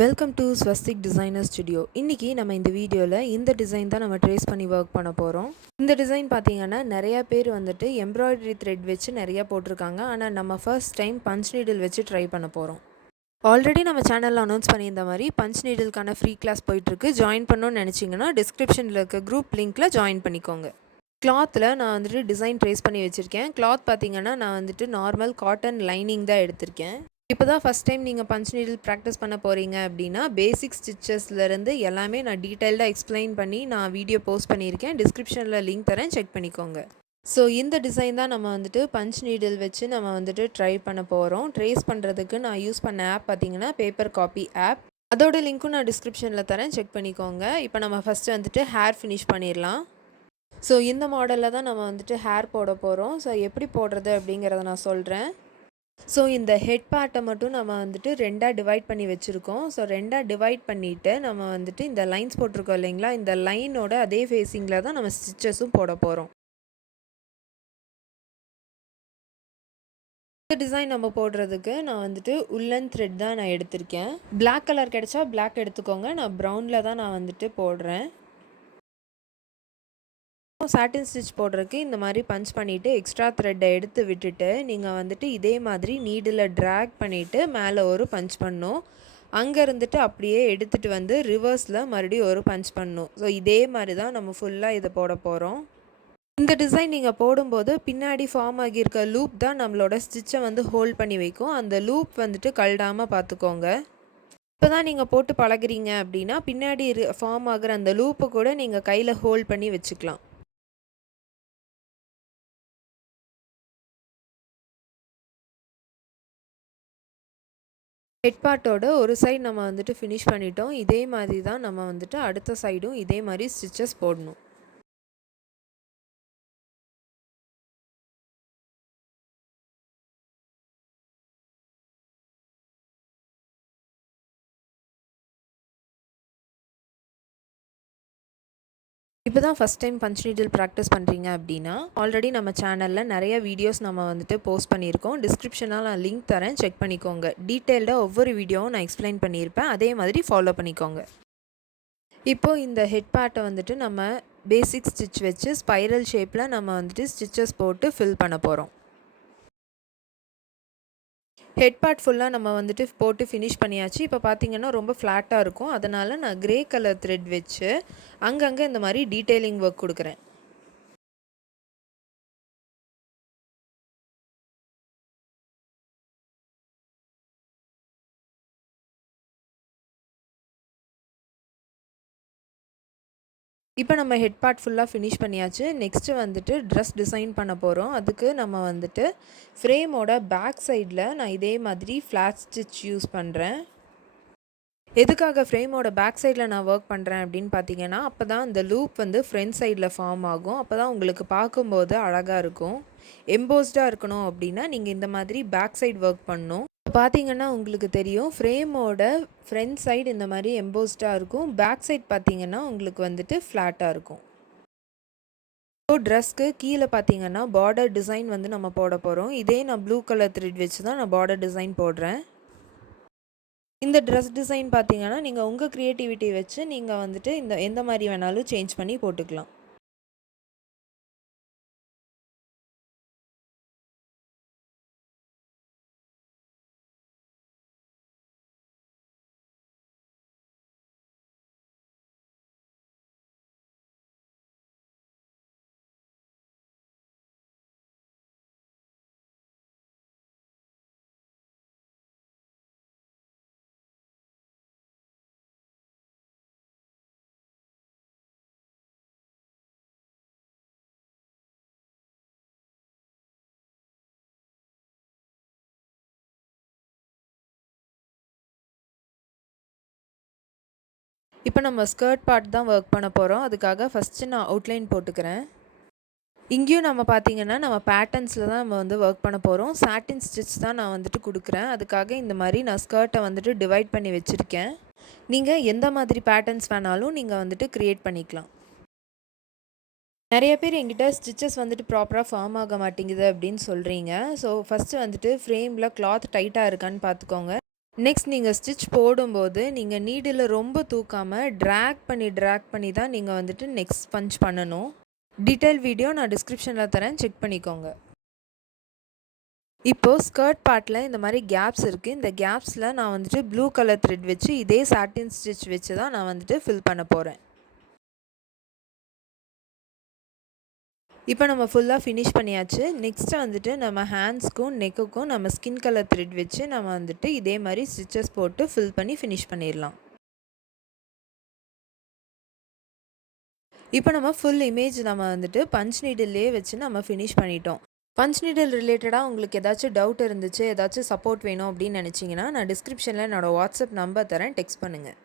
Welcome to Swastik designer studio. இன்றைக்கி நம்ம இந்த வீடியோவில் இந்த டிசைன் தான் நம்ம ட்ரேஸ் பண்ணி ஒர்க் பண்ண போகிறோம். இந்த டிசைன் பார்த்திங்கன்னா நிறையா பேர் வந்துட்டு எம்ப்ராய்டரி த்ரெட் வச்சு நிறையா போட்டிருக்காங்க. ஆனால் நம்ம ஃபர்ஸ்ட் டைம் பஞ்ச் நீடில் வச்சு ட்ரை பண்ண போகிறோம். ஆல்ரெடி நம்ம சேனலில் அனௌன்ஸ் பண்ணியிருந்த மாதிரி பஞ்ச் நீடிலுக்கான ஃப்ரீ கிளாஸ் போயிட்டுருக்கு. ஜாயின் பண்ணணும்னு நினச்சிங்கன்னா டிஸ்கிரிப்ஷனில் இருக்க குரூப் லிங்க்கில் ஜாயின் பண்ணிக்கோங்க. கிளாத்தில் நான் வந்துட்டு டிசைன் ட்ரேஸ் பண்ணி வச்சுருக்கேன். கிளாத் பார்த்திங்கன்னா நான் வந்துட்டு நார்மல் காட்டன் லைனிங் தான் எடுத்திருக்கேன். இப்போ தான் ஃபஸ்ட் டைம் நீங்கள் பஞ்ச் நீடில் ப்ராக்டிஸ் பண்ண போகிறீங்க அப்படின்னா பேசிக் ஸ்டிச்சஸ்லேருந்து எல்லாமே நான் டீட்டெயில்டாக எக்ஸ்பிளைன் பண்ணி நான் வீடியோ போஸ்ட் பண்ணியிருக்கேன். டிஸ்கிரிப்ஷனில் லிங்க் தரேன், செக் பண்ணிக்கோங்க. ஸோ இந்த டிசைன் தான் நம்ம வந்துட்டு பஞ்ச் நீடில் வச்சு நம்ம வந்துட்டு ட்ரை பண்ண போகிறோம். ட்ரேஸ் பண்ணுறதுக்கு நான் யூஸ் பண்ண ஆப் பார்த்திங்கன்னா பேப்பர் காப்பி ஆப். அதோட லிங்க்கும் நான் டிஸ்கிரிப்ஷனில் தரேன், செக் பண்ணிக்கோங்க. இப்போ நம்ம ஃபஸ்ட்டு வந்துட்டு ஹேர் ஃபினிஷ் பண்ணிடலாம். ஸோ இந்த மாடலில் தான் நம்ம வந்துட்டு ஹேர் போட போகிறோம். ஸோ எப்படி போடுறது அப்படிங்கிறத நான் சொல்கிறேன். ஸோ இந்த ஹெட் பார்ட்டை மட்டும் நம்ம வந்துட்டு ரெண்டாக டிவைட் பண்ணி வச்சுருக்கோம். ஸோ ரெண்டாக டிவைட் பண்ணிவிட்டு நம்ம வந்துட்டு இந்த லைன்ஸ் போட்டிருக்கோம் இல்லைங்களா, இந்த லைனோட அதே ஃபேஸிங்கில் தான் நம்ம ஸ்டிச்சஸும் போட போகிறோம். இந்த டிசைன் நம்ம போடுறதுக்கு நான் வந்துட்டு உள்ளன் த்ரெட் தான் நான் எடுத்திருக்கேன். பிளாக் கலர் கிடைச்சா பிளாக் எடுத்துக்கோங்க. நான் ப்ரௌனில் தான் நான் வந்துட்டு போடுறேன். சாட்டின் ஸ்டிச் போடுறதுக்கு இந்த மாதிரி பஞ்ச் பண்ணிவிட்டு எக்ஸ்ட்ரா த்ரெட்டை எடுத்து விட்டுட்டு நீங்கள் வந்துட்டு இதே மாதிரி நீடில் ட்ராக் பண்ணிவிட்டு மேலே ஒரு பஞ்ச் பண்ணணும். அங்கே இருந்துட்டு அப்படியே எடுத்துகிட்டு வந்து ரிவர்ஸில் மறுபடியும் ஒரு பஞ்ச் பண்ணணும். ஸோ இதே மாதிரி தான் நம்ம ஃபுல்லாக இதை போட போகிறோம். இந்த டிசைன் நீங்கள் போடும்போது பின்னாடி ஃபார்ம் ஆகியிருக்க லூப் தான் நம்மளோட ஸ்டிச்சை வந்து ஹோல்ட் பண்ணி வைக்கும். அந்த லூப் வந்துட்டு கழடாமல் பார்த்துக்கோங்க. இப்போ தான் நீங்கள் போட்டு பழகுறீங்க அப்படின்னா பின்னாடி ஃபார்ம் ஆகிற அந்த லூப்பை கூட நீங்கள் கையில் ஹோல்ட் பண்ணி வச்சுக்கலாம். ஹெட் பார்ட்டோட ஒரு சைடு நம்ம வந்துட்டு ஃபினிஷ் பண்ணிட்டோம். இதே மாதிரி தான் நம்ம வந்துட்டு அடுத்த சைடும் இதே மாதிரி ஸ்டிச்சஸ் போடணும். இப்போ தான் first time punch needle practice பண்ணுறீங்க அப்படின்னா ஆல்ரெடி நம்ம சேனலில் நிறைய வீடியோஸ் நம்ம வந்துட்டு போஸ்ட் பண்ணியிருக்கோம். டிஸ்கிரிப்ஷனால் நான் லிங்க் தரேன், செக் பண்ணிக்கோங்க. டீட்டெயில்டாக ஒவ்வொரு வீடியோவும் நான் எக்ஸ்பிளைன் பண்ணியிருப்பேன். அதே மாதிரி ஃபாலோ பண்ணிக்கோங்க. இப்போது இந்த ஹெட் பார்ட்டை வந்துட்டு நம்ம பேசிக் ஸ்டிச் வச்சு ஸ்பைரல் ஷேப்பில் நம்ம வந்துட்டு ஸ்டிச்சஸ் போட்டு ஃபில் பண்ண போகிறோம். ஹெட் பார்ட் ஃபுல்லாக நம்ம வந்துட்டு போட்டு ஃபினிஷ் பண்ணியாச்சு. இப்போ பார்த்திங்கன்னா ரொம்ப ஃப்ளாட்டாக இருக்கும். அதனால் நான் க்ரே கலர் த்ரெட் வச்சு அங்கங்கே இந்த மாதிரி டீட்டெயிலிங் ஒர்க் கொடுக்குறேன். இப்போ நம்ம ஹெட் பார்ட் ஃபுல்லாக ஃபினிஷ் பண்ணியாச்சு. நெக்ஸ்ட்டு வந்துட்டு ட்ரெஸ் டிசைன் பண்ண போகிறோம். அதுக்கு நம்ம வந்துட்டு ஃப்ரேமோட பேக் சைடில் நான் இதே மாதிரி ஃப்ளாட் ஸ்டிச் யூஸ் பண்ணுறேன். எதுக்காக ஃப்ரேமோட பேக் சைடில் நான் ஒர்க் பண்ணுறேன் அப்படின்னு பார்த்தீங்கன்னா, அப்போ தான் இந்த லூப் வந்து ஃப்ரண்ட் சைடில் ஃபார்ம் ஆகும். அப்போ தான் உங்களுக்கு பார்க்கும்போது அழகாக இருக்கும். எம்போஸ்டாக இருக்கணும் அப்படின்னா நீங்கள் இந்த மாதிரி பேக் சைடு ஒர்க் பண்ணணும். பார்த்தீங்கன்னா உங்களுக்கு தெரியும், ஃப்ரேமோட ஃப்ரண்ட் சைடு இந்த மாதிரி எம்போஸ்டாக இருக்கும். பேக் சைட் பார்த்தீங்கன்னா உங்களுக்கு வந்துட்டு ஃப்ளாட்டாக இருக்கும். ஸோ ட்ரெஸ்க்கு கீழே பார்த்தீங்கன்னா பார்டர் டிசைன் வந்து நம்ம போட போகிறோம். இதே நான் ப்ளூ கலர் த்ரெட் வச்சு தான் நான் பார்டர் டிசைன் போடுறேன். இந்த ட்ரெஸ் டிசைன் பார்த்தீங்கன்னா நீங்கள் உங்கள் க்ரியேட்டிவிட்டி வச்சு நீங்கள் வந்துட்டு எந்த மாதிரி வேணாலும் சேஞ்ச் பண்ணி போட்டுக்கலாம். இப்போ நம்ம ஸ்கர்ட் பார்ட் தான் ஒர்க் பண்ண போகிறோம். அதுக்காக ஃபஸ்ட்டு நான் அவுட்லைன் போட்டுக்கிறேன். இங்கேயும் நம்ம பார்த்திங்கன்னா நம்ம பேட்டர்ன்ஸில் தான் நம்ம வந்து ஒர்க் பண்ண போகிறோம். சாட்டின் ஸ்டிச் தான் நான் வந்துட்டு கொடுக்குறேன். அதுக்காக இந்த மாதிரி நான் ஸ்கர்ட்டை வந்துட்டு டிவைட் பண்ணி வச்சுருக்கேன். நீங்கள் எந்த மாதிரி பேட்டர்ன்ஸ் வேணாலும் நீங்கள் வந்துட்டு க்ரியேட் பண்ணிக்கலாம். நிறைய பேர் என்கிட்ட ஸ்டிச்சஸ் வந்துட்டு ப்ராப்பராக ஃபார்ம் ஆக மாட்டேங்குது அப்படின்னு சொல்கிறீங்க. ஸோ ஃபஸ்ட்டு வந்துட்டு ஃப்ரேமில் கிளாத் டைட்டாக இருக்கான்னு பார்த்துக்கோங்க. நெக்ஸ்ட் நீங்கள் ஸ்டிச் போடும்போது நீங்கள் நீடில் ரொம்ப தூக்காமல் ட்ராக் பண்ணி தான் நீங்கள் வந்துட்டு நெக்ஸ்ட் பஞ்ச் பண்ணணும். டீட்டெயில் வீடியோ நான் டிஸ்கிரிப்ஷனில் தரேன், செக் பண்ணிக்கோங்க. இப்போது ஸ்கர்ட் பார்ட்டில் இந்த மாதிரி கேப்ஸ் இருக்குது. இந்த கேப்ஸில் நான் வந்துட்டு ப்ளூ கலர் த்ரெட் வச்சு இதே சாட்டின் ஸ்டிச் வச்சு தான் நான் வந்துட்டு ஃபில் பண்ண போகிறேன். இப்போ நம்ம ஃபுல்லாக ஃபினிஷ் பண்ணியாச்சு. நெக்ஸ்ட்டு வந்துட்டு நம்ம ஹேண்ட்ஸ்க்கும் நெக்குக்கும் நம்ம ஸ்கின் கலர் த்ரெட் வச்சு நம்ம வந்துட்டு இதே மாதிரி ஸ்டிச்சஸ் போட்டு ஃபில் பண்ணி ஃபினிஷ் பண்ணிடலாம். இப்போ நம்ம ஃபுல் இமேஜ் நம்ம வந்துட்டு பஞ்ச் நீடில்லே வச்சு நம்ம ஃபினிஷ் பண்ணிட்டோம். பஞ்ச் நீடில் ரிலேட்டடாக உங்களுக்கு ஏதாச்சும் டவுட் இருந்துச்சு, ஏதாச்சும் சப்போர்ட் வேணும் அப்படின்னு நினச்சிங்கன்னா நான் டிஸ்கிரிப்ஷனில் என்னோடய வாட்ஸ்அப் நம்பர் தரேன், டெக்ஸ்ட் பண்ணுங்கள்.